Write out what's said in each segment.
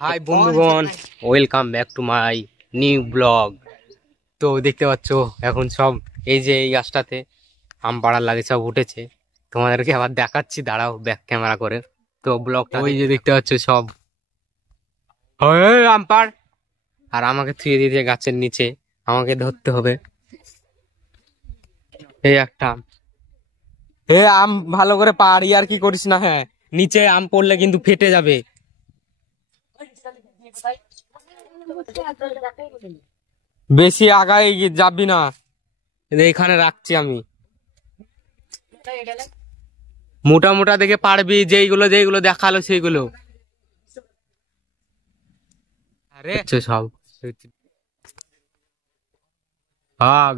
High বন্ধুগণ, welcome back to my new blog. তো দেখতে পাচ্ছ এখন সব এই যে এই গাছটাতে আম পাড়ার লাগে সব উঠেছে। তোমাদেরকে আবার দেখাচ্ছি, দাঁড়াও ব্যাক ক্যামেরা করে। তো ব্লগটা ওই যে দেখতে পাচ্ছ সব আম পাড়, আর আমাকে থুয়ে দিয়েছে গাছের নিচে, আমাকে ধরতে হবে। এই একটা আম ভালো করে পাড়ি, আর কি করিস না। হ্যাঁ, নিচে আম পড়লে কিন্তু ফেটে যাবে। বেশি আগায় যাবি না, এখানে রাখছি আমি। মোটা মোটা দেখে পারবি, যেইগুলো যেইগুলো দেখালো সেইগুলো। আরে সব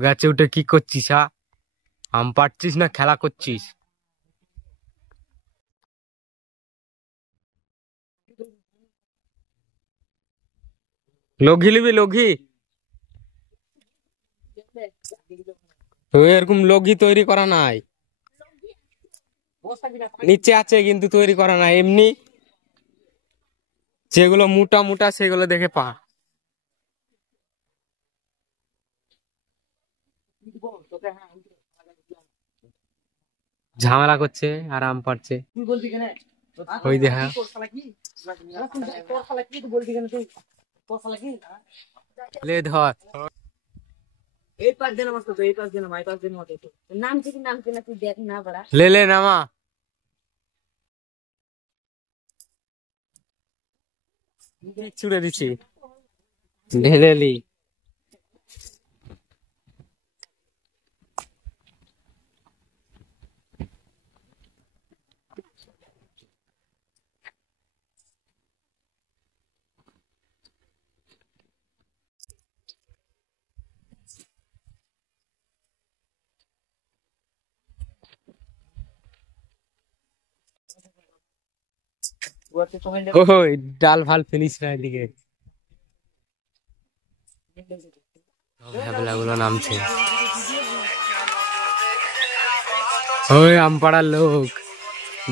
গাছে উঠে কি করছিস? আম পাড়ছিস না খেলা করছিস? লঘি লিবি লঘি? এরকম লঘি তৈরি করা নাই, নিচে আছে কিন্তু তৈরি করা নাই। এমনি যেগুলো মোটা মোটা সেগুলো দেখে পা। ঝামেলা করছে আর আম পাড়ছে। ওই দেখা ধর ले ले नामा छुड़े दिছি ঢেলে লি। ওই ডাল ভাল ফিনিশ না, এদিকে ভ্যাবলা গুলো নামছে। ওই আম পাড়ার লোক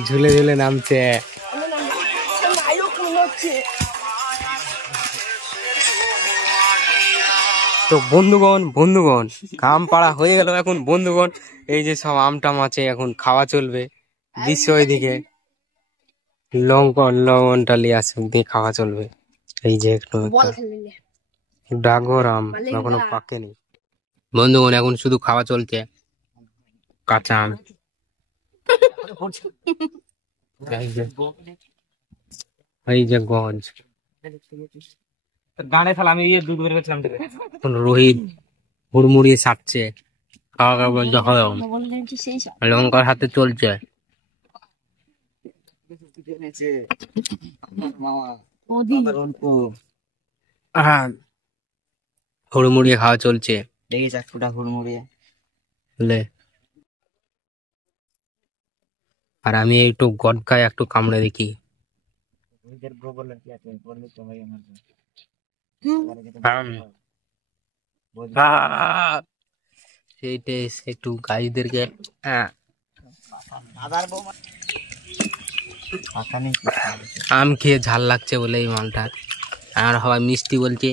ঝুলে ঝুলে নামছে। তো বন্ধুগণ আম পাড়া হয়ে গেল এখন। বন্ধুগণ, এই যে সব আমটাম আছে, এখন খাওয়া চলবে। দৃশ্য ওইদিকে লবণটা লিয়ে আসে, দিয়ে খাওয়া চলবে। এই যে একটু ডাগর আম এখনো পাকেনি। বন্ধুগণ, এখন শুধু খাওয়া চলছে কাঁচা আম। এই যে গঞ্জ গানে থালা আমি দুধ বের করছিলাম। রোহিত হুড়মুড়িয়ে সারছে, খাওয়া খাওয়া যখন লঙ্কার হাতে চলছে। হ্যাঁ, হুড়মুড়িয়ে খাওয়া চলছে। দেখি চাকুটা হুড়মুড়িয়ে আর আমি একটু গটকায় একটু কামড়ে দেখি। সেইটা একটু গাইদেরকে আম খেয়ে ঝাল লাগছে বলে এই মালটা, আর সবাই মিষ্টি বলছে।